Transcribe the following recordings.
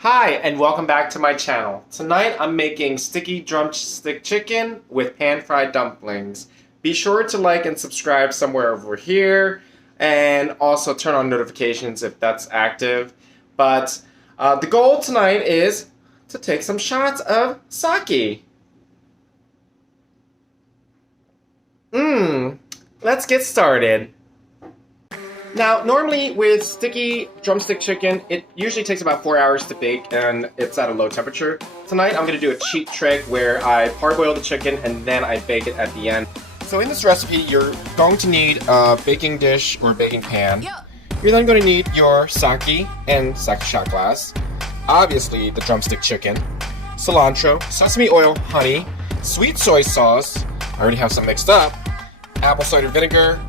Hi, and welcome back to my channel. Tonight I'm making sticky drumstick chicken with pan-fried dumplings. Be sure to like and subscribe somewhere over here, and also turn on notifications if that's active. But the goal tonight is to take some shots of sake. Let's get started. Now, normally with sticky drumstick chicken, it usually takes about 4 hours to bake and it's at a low temperature. Tonight I'm going to do a cheat trick where I parboil the chicken and then I bake it at the end. So in this recipe, you're going to need a baking dish or baking pan. You're then going to need your sake and sake shot glass. Obviously, the drumstick chicken, cilantro, sesame oil, honey, sweet soy sauce, I already have some mixed up, apple cider vinegar,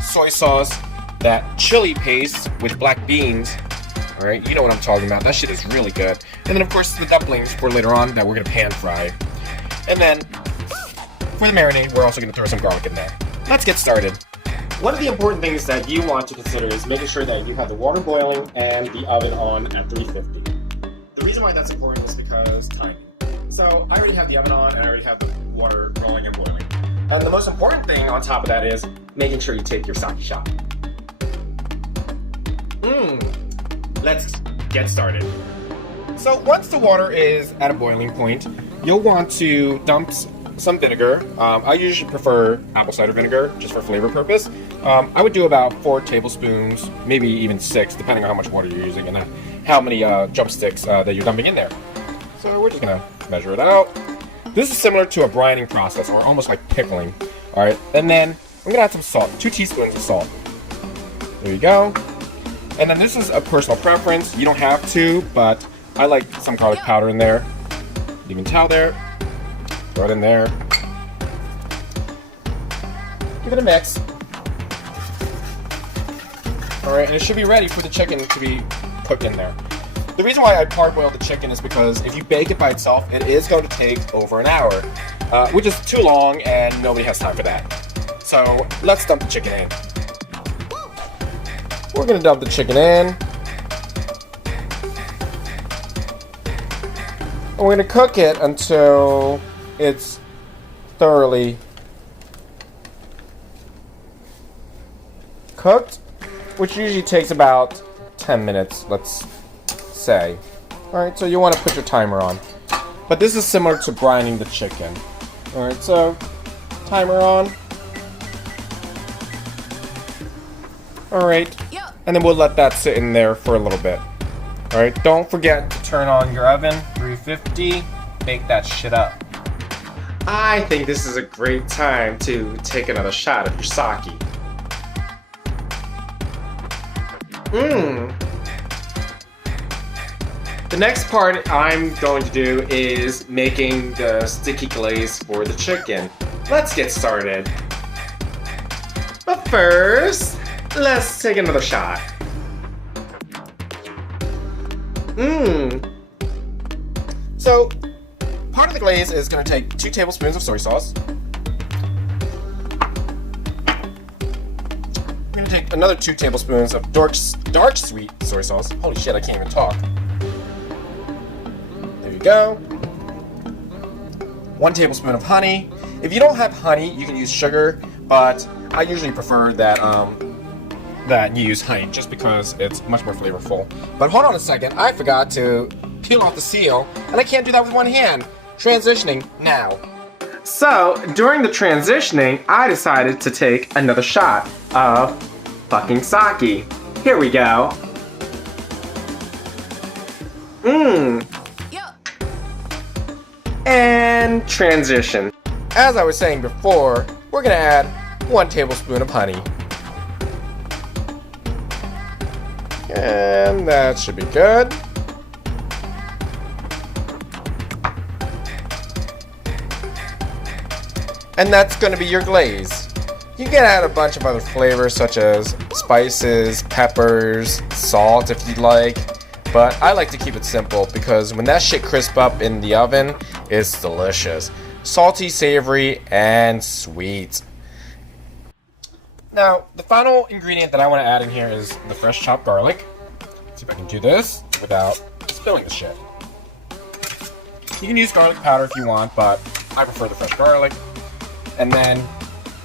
soy sauce, that chili paste with black beans. Alright, you know what I'm talking about. That shit is really good. And then of course the dumplings for later on that we're going to pan fry. And then for the marinade, we're also going to throw some garlic in there. Let's get started. One of the important things that you want to consider is making sure that you have the water boiling and the oven on at 350. The reason why that's important is because timing. So I already have the oven on and I already have the water rolling and boiling. The most important thing on top of that is making sure you take your sake shot. Let's get started. So once the water is at a boiling point, you'll want to dump some vinegar. I usually prefer apple cider vinegar just for flavor purpose. I would do about 4 tablespoons, maybe even 6, depending on how much water you're using and how many drumsticks that you're dumping in there. So we're just gonna measure it out. This is similar to a brining process, or almost like pickling. All right, and then I'm gonna add some salt, 2 teaspoons of salt. There you go. And then this is a personal preference. You don't have to, but I like some garlic powder in there. You can tell there. Throw it in there. Give it a mix. Alright, and it should be ready for the chicken to be cooked in there. The reason why I parboil the chicken is because if you bake it by itself, it is going to take over an hour, which is too long and nobody has time for that. So let's dump the chicken in. We're going to dump the chicken in. And we're going to cook it until it's thoroughly cooked, which usually takes about 10 minutes, let's say. Alright, so you want to put your timer on. But this is similar to brining the chicken. Alright, so timer on. Alright. And then we'll let that sit in there for a little bit. Alright, don't forget to turn on your oven, 350, bake that shit up. I think this is a great time to take another shot of your sake. The next part I'm going to do is making the sticky glaze for the chicken. Let's get started. But first, let's take another shot. So, part of the glaze is going to take 2 tablespoons of soy sauce. We're going to take another 2 tablespoons of dark sweet soy sauce. Holy shit, I can't even talk. There you go. 1 tablespoon of honey. If you don't have honey, you can use sugar, but I usually prefer that you use honey just because it's much more flavorful. But hold on a second, I forgot to peel off the seal, and I can't do that with one hand. Transitioning now. So, during the transitioning, I decided to take another shot of fucking sake. Here we go. And transition. As I was saying before, we're gonna add 1 tablespoon of honey. And that should be good. And that's going to be your glaze. You can add a bunch of other flavors such as spices, peppers, salt if you'd like. But I like to keep it simple because when that shit crisps up in the oven, it's delicious. Salty, savory, and sweet. Now, the final ingredient that I want to add in here is the fresh chopped garlic. Let's see if I can do this without filling the shit. You can use garlic powder if you want, but I prefer the fresh garlic. And then,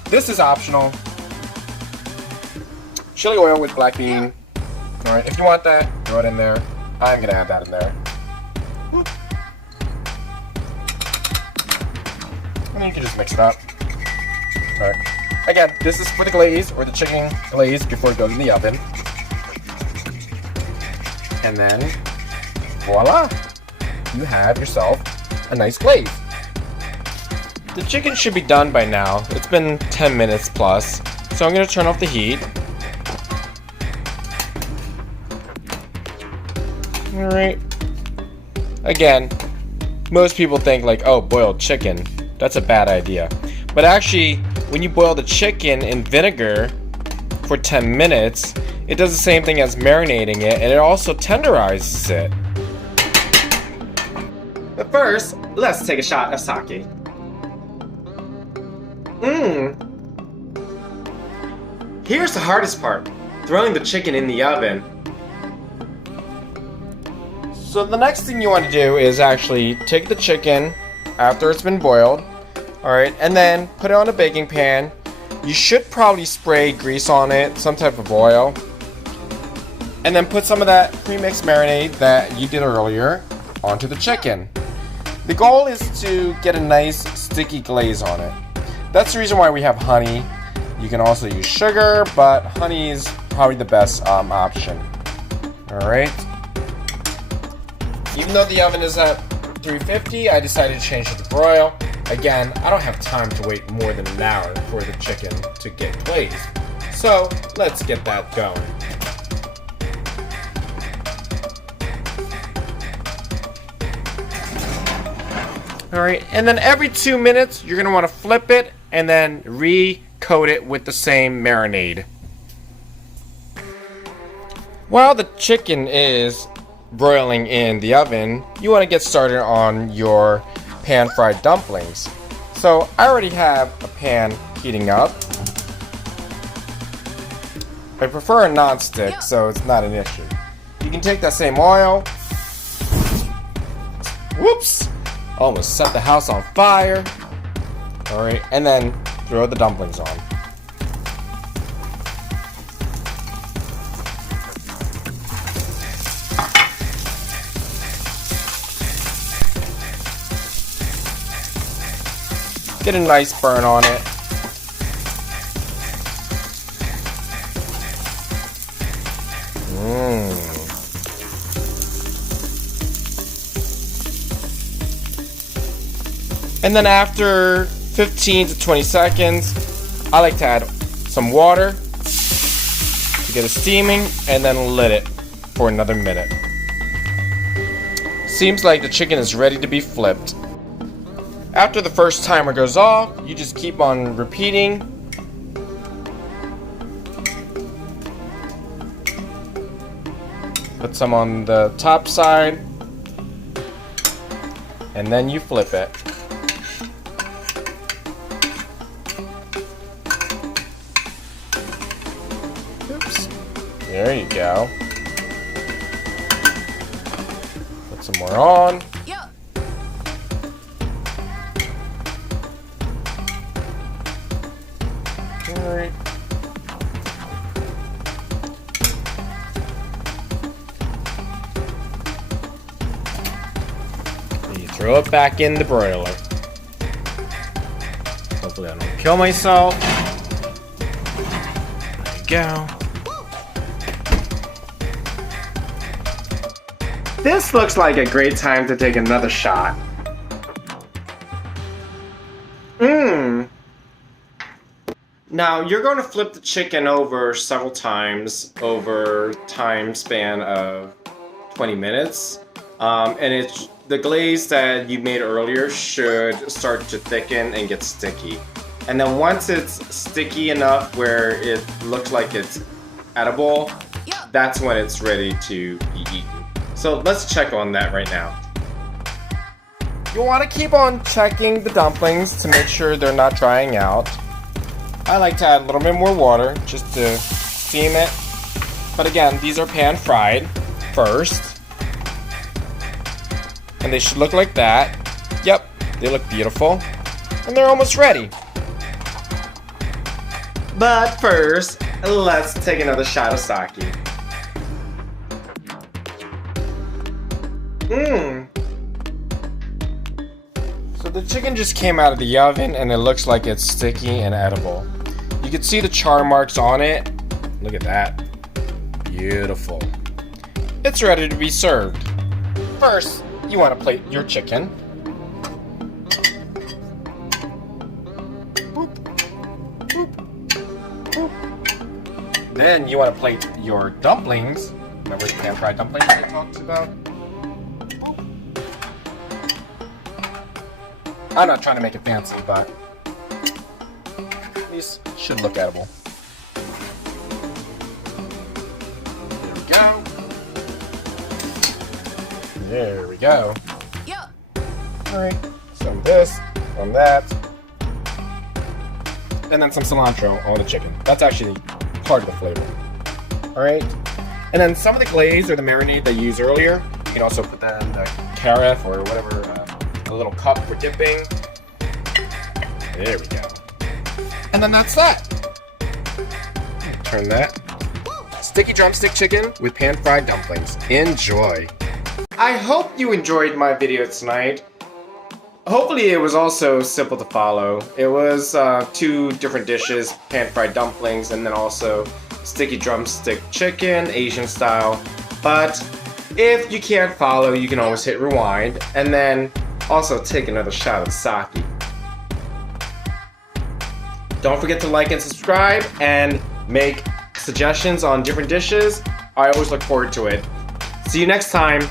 this is optional. Chili oil with black bean. Alright, if you want that, throw it in there. I'm gonna add that in there. And then you can just mix it up. Alright. Again, this is for the glaze, or the chicken glaze, before it goes in the oven. And then, voila! You have yourself a nice glaze. The chicken should be done by now. It's been 10 minutes plus. So I'm gonna turn off the heat. Alright. Again, most people think like, oh, boiled chicken. That's a bad idea. But actually, when you boil the chicken in vinegar for 10 minutes, it does the same thing as marinating it, and it also tenderizes it. But first, let's take a shot of sake. Here's the hardest part, throwing the chicken in the oven. So the next thing you want to do is actually take the chicken after it's been boiled, alright, and then put it on a baking pan. You should probably spray grease on it, some type of oil, and then put some of that pre-mixed marinade that you did earlier onto the chicken. The goal is to get a nice sticky glaze on it. That's the reason why we have honey. You can also use sugar, but honey is probably the best option. Alright. Even though the oven is at 350, I decided to change it to broil. Again, I don't have time to wait more than an hour for the chicken to get glazed. So, let's get that going. Alright, and then every 2 minutes, you're going to want to flip it and then re-coat it with the same marinade. While the chicken is broiling in the oven, you want to get started on your pan-fried dumplings. So I already have a pan heating up. I prefer a non-stick, so it's not an issue. You can take that same oil. Whoops! Almost set the house on fire. Alright, and then throw the dumplings on. Get a nice burn on it. And then after 15 to 20 seconds, I like to add some water to get it steaming and then let it for another minute. Seems like the chicken is ready to be flipped. After the first timer goes off, you just keep on repeating. Put some on the top side, and then you flip it. Oops. There you go. Put some more on. Alright. You throw it back in the broiler. Hopefully I don't kill myself. There you go. This looks like a great time to take another shot. Now, you're going to flip the chicken over several times over time span of 20 minutes. And the glaze that you made earlier should start to thicken and get sticky. And then once it's sticky enough where it looks like it's edible, that's when it's ready to be eaten. So let's check on that right now. You'll want to keep on checking the dumplings to make sure they're not drying out. I like to add a little bit more water just to steam it. But again, these are pan fried first. And they should look like that. Yep, they look beautiful. And they're almost ready. But first, let's take another shot of sake. So the chicken just came out of the oven and it looks like it's sticky and edible. You can see the char marks on it. Look at that. Beautiful. It's ready to be served. First, you want to plate your chicken. Boop. Boop. Boop. Then you want to plate your dumplings. Remember the pan-fried dumplings I talked about? I'm not trying to make it fancy, but these should look edible. There we go. There we go. Yeah. Alright, some of this, some that. And then some cilantro on the chicken. That's actually part of the flavor. Alright. And then some of the glaze or the marinade that you used earlier, you can also put that in the carafe or whatever, a little cup for dipping. There we go. And then that's that. Turn that. Sticky drumstick chicken with pan-fried dumplings. Enjoy. I hope you enjoyed my video tonight. Hopefully it was also simple to follow. It was 2 different dishes, pan-fried dumplings, and then also sticky drumstick chicken, Asian style. But if you can't follow, you can always hit rewind, and then also take another shot of sake. Don't forget to like and subscribe, and make suggestions on different dishes. I always look forward to it. See you next time.